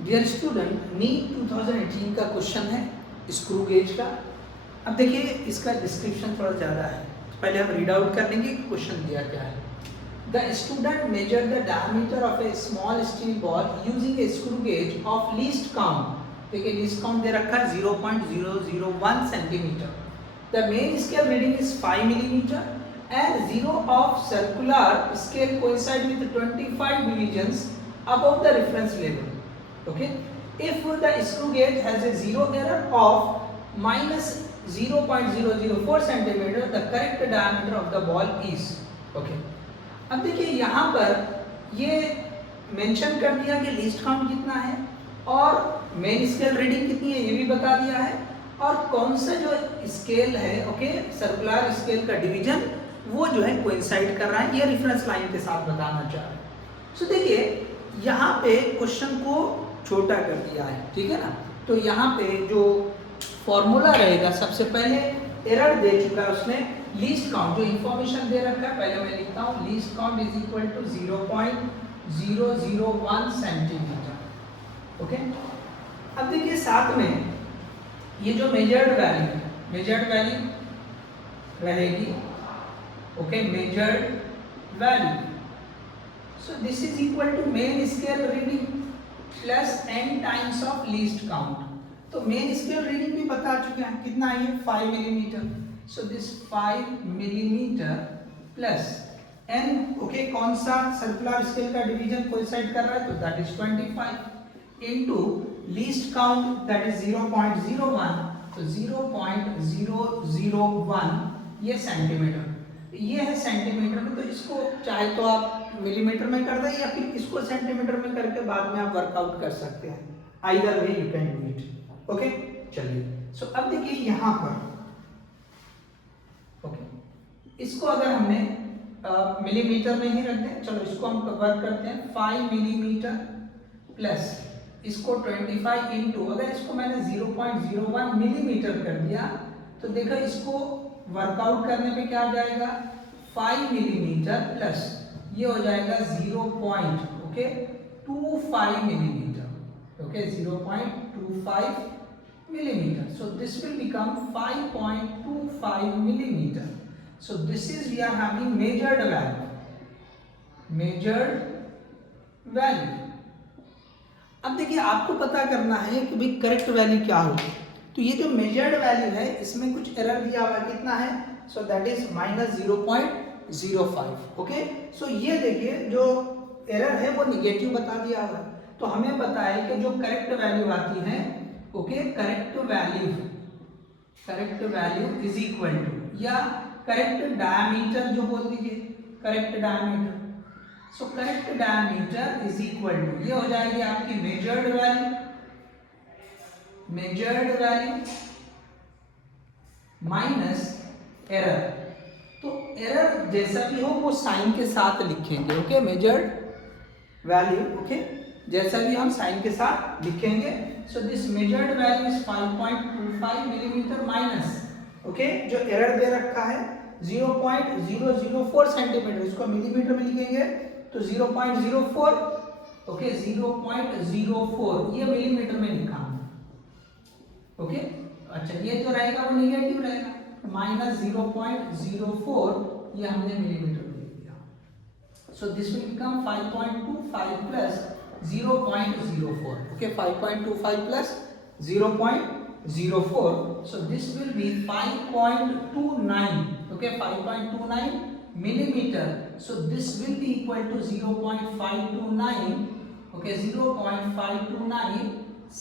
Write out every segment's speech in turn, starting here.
Dear student, NEET 2018 का question है screw gauge का। अब देखिए इसका डिस्क्रिप्शन थोड़ा ज़्यादा है, पहले हम रीड आउट कर लेंगे क्वेश्चन दिया क्या है। The student measure the diameter of A small steel ball using A screw gauge of least count. देखिए लीस्ट काउंट दे रखा है 0.001 centimetre. The main scale reading is 5 millimetre and zero of circular scale coincide with 25 divisions above the reference level. Okay, if the screw gauge has a zero error of minus 0.004 centimeter, the correct diameter of the ball is. Okay, अब देखिए यहाँ पर ये mention कर दिया कि least count कितना है और मेन स्केल रीडिंग कितनी है ये भी बता दिया है, और कौन सा जो स्केल है ओके सर्कुलर स्केल का डिवीजन वो जो है कोइंसाइड कर रहा है, ये रेफरेंस लाइन के साथ बताना चाह रहे हैं। सो देखिए यहाँ पे क्वेश्चन को छोटा कर दिया है, ठीक है ना। तो यहाँ पे जो फॉर्मूला रहेगा, सबसे पहले एरर दे चुका है उसने लीस्ट काउंट, जो इंफॉर्मेशन दे रखा है पहले मैं लिखता हूँ least count is equal to 0.001 centimetre. Okay, अब देखिए साथ में ये जो मेजर्ड वैल्यू रहेगी, okay, measured value, so this is equal to main scale reading plus n times of least count। तो main scale reading भी बता चुके हैं कितना है, 5 millimetre. so this 5 millimetre plus n, okay, कौन सा सर्कुलर स्केल का डिवीजन कोइंसाइड कर रहा है, तो that is 25 into least count that is 0.01, तो 0.001 ये सेंटीमीटर, ये है सेंटीमीटर में। तो इसको चाहे तो आप मिलीमीटर में कर दें या फिर इसको सेंटीमीटर में करके बाद में आप वर्कआउट कर सकते हैं, either way you can do it. Okay, चलिए सो अब देखिए यहाँ पर ओके इसको अगर हमने मिलीमीटर में ही रख दें, चलो इसको हम वर्क करते हैं 5 मिलीमीटर प्लस इसको 25 इंटू, अगर इसको मैंने 0.01 मिलीमीटर कर दिया तो देखो इसको वर्कआउट करने पे क्या आ जाएगा, 5 मिलीमीटर प्लस ये हो जाएगा 0.25 millimetre. Okay, 0.25 millimetre, so this will become 5.25 millimetre. So this is we are having measured value. अब देखिए आपको पता करना है कि भाई करेक्ट वैल्यू क्या होगी। तो ये जो मेजर्ड वैल्यू है इसमें कुछ एरर दिया हुआ कितना है, सो दैट इज -0.05। ओके, सो ये देखिए जो एरर है वो निगेटिव बता दिया हुआ है। तो हमें पता है कि जो करेक्ट वैल्यू आती है, okay, correct value is equal to, या करेक्ट डायमीटर जो बोल दीजिए, correct diameter, so correct diameter is equal to ये हो जाएगी आपकी मेजर्ड वैल्यू माइनस एरर। तो एरर जैसा भी हो वो साइन के साथ लिखेंगे। ओके, मेजर्ड वैल्यू, ओके, जैसा भी हम साइन के साथ लिखेंगे। So this measured value is 5.25 millimetre minus, okay, जो एरर दे रखा है 0.004 सेंटीमीटर, इसको मिलीमीटर में लिखेंगे तो 0.04, ओके, 0.04 ये मिलीमीटर में लिखा। ओके, अच्छा ये जो रहेगा वो निगेटिव रहेगा, -0.04 ये हमने मिलीमीटर में लिख दिया। सो this will become 5.25 plus 0.04। Okay, 5.25 plus 0.04, so this will be 5.29। Okay, 5.29 millimeter, so this will be equal to 0.529, okay, 0.529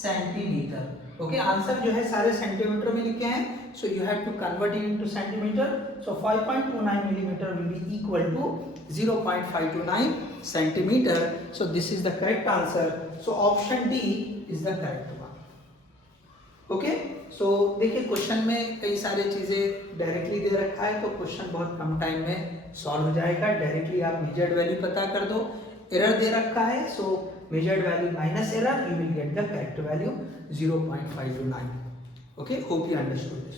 centimeter। okay, answer जो है सारे सेंटीमीटर में लिखे हैं, so you have to convert it into centimeter, so 5.29 millimeter will be equal to 0.529 centimeter, so this is the correct answer, so option D is the correct one। Okay, so देखिए question में कई सारी चीज़ें directly दे रखा है, तो question बहुत कम time में सॉल्व हो जाएगा। डायरेक्टली आप मेजर्ड वैल्यू पता कर दो, एरर दे रखा है, so measured value minus error, you will get the correct value 0.529। Okay, hope you understood this.